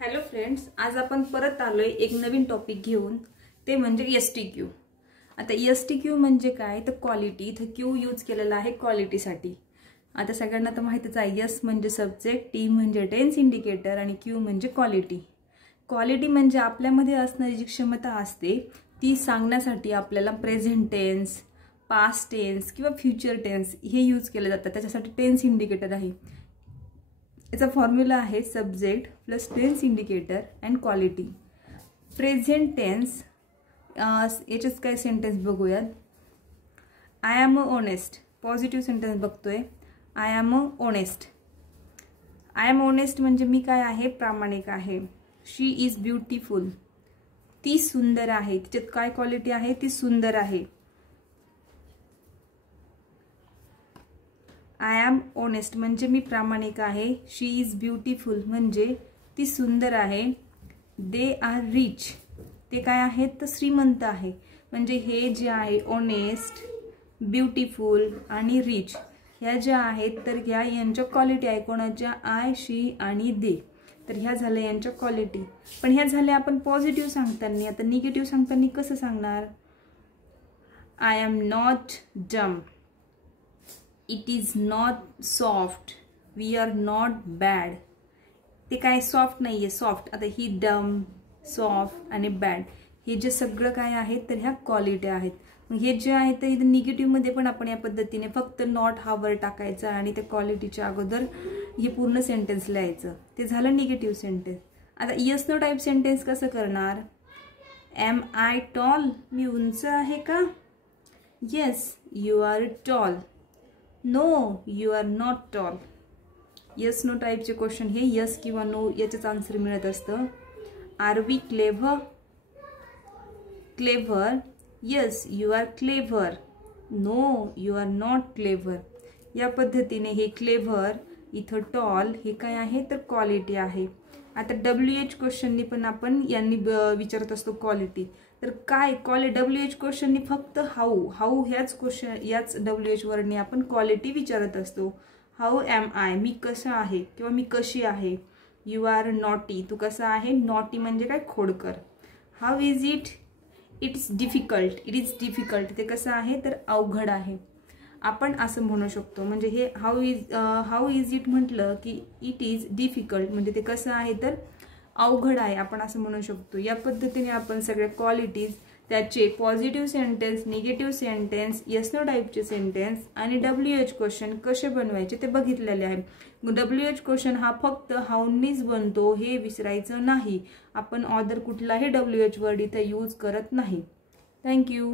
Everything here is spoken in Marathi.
हॅलो फ्रेंड्स, आज आपण परत आलोय एक नवीन टॉपिक घेऊन, ते म्हणजे एसटीक्यू। आता एसटीक्यू म्हणजे काय तर क्वालिटी, इथे क्यू यूज केलेला आहे क्वालिटीसाठी। आता सगळ्यांना तर माहितीच आहे, एस म्हणजे सब्जेक्ट, टी म्हणजे टेन्स इंडिकेटर आणि क्यू म्हणजे क्वालिटी। क्वालिटी म्हणजे आपल्यामध्ये असणारी जी क्षमता असते ती सांगण्यासाठी आपल्याला प्रेझेंट टेन्स, पास्ट टेन्स किंवा फ्युचर टेन्स हे यूज केले जातात, त्याच्यासाठी टेन्स इंडिकेटर आहे। याचा फॉर्म्युला आहे subject plus tense indicator and quality. Present tense याच्याच काय सेंटेन्स बघूयात। I am honest, positive sentence बघतोय। I am honest, I am honest म्हणजे मी काय आहे, प्रामाणिक आहे। शी इज ब्युटिफुल, ती सुंदर आहे। तिच्यात काय क्वालिटी आहे, ती सुंदर आहे। आय एम ऑनेस्ट म्हणजे मी प्रामाणिक आहे। शी इज ब्युटिफुल म्हणजे ती सुंदर आहे। दे आर रिच, ते काय आहेत तर श्रीमंत आहे। म्हणजे हे जे आहे ऑनेस्ट, ब्युटिफुल आणि रिच ह्या ज्या आहेत तर ह्या यांच्या क्वालिटी आहे। कोणाच्या, आय, शी आणि दे। तर ह्या झाल्या यांच्या क्वालिटी। पण ह्या झाल्या आपण पॉझिटिव्ह सांगताना। आता निगेटिव्ह सांगताना कसं सांगणार। I am not dumb, it is not soft, we are not bad. ते काय सॉफ्ट नाहीये, सॉफ्ट। आता ही डम, सॉफ्ट आणि बॅड हे जे सगळं काय आहे तर ह्या क्वालिटी आहेत। मग हे जे आहे तर इथं निगेटिव्ह मध्ये पण आपण या पद्धतीने फक्त नॉट हा वर्ड टाकायचा आणि त्या क्वालिटीच्या अगोदर हे पूर्ण सेंटेन्स लिहायचं, ते झालं निगेटिव्ह सेंटेन्स। आता येस नो टाईप सेंटेन्स कसं करणार। एम आय टॉल, मी उंच आहे का। Yes you are tall, no you are not tall. Yes no टाईपचे क्वेश्चन हे येस किंवा नो याचेच आन्सर मिळत असतं। Are we clever, clever, yes you are clever, no you are not clever. या पद्धतीने हे क्लेव्हर, इथं टॉल हे काय आहे तर क्वालिटी आहे। आता WH क्वेश्चननी पण आपण यांनी विचारत असतो क्वालिटी। तर काय WH क्वेश्चननी फक्त हाऊ, हाऊ ह्याच क्वेश्चन याच WH वरनी आपण क्वालिटी विचारत असतो। हाऊ एम आय, मी कसं आहे किंवा मी कशी आहे। यू आर नॉटी, तू कसा आहे, नॉटी म्हणजे काय खोडकर। How is it, it's difficult, it is difficult ते कसं आहे तर अवघड आहे। आपण असं म्हणू शकतो, म्हणजे हे हाऊ इज इट म्हटलं की इट इज डिफिकल्ट म्हणजे ते कसं आहे तर अवघड आहे, आपण असं म्हणू शकतो। या पद्धतीने आपण सगळ्या क्वालिटीज, त्याचे positive sentence, negative sentence, yes no टाईपचे सेंटेन्स आणि WH क्वेश्चन कसे बनवायचे ते बघितलेले आहे। WH क्वेश्चन हा फक्त हाऊनीच बनतो हे विसरायचं नाही। आपण ऑदर कुठलाही WH वर्ड इथे यूज करत नाही। थँक्यू।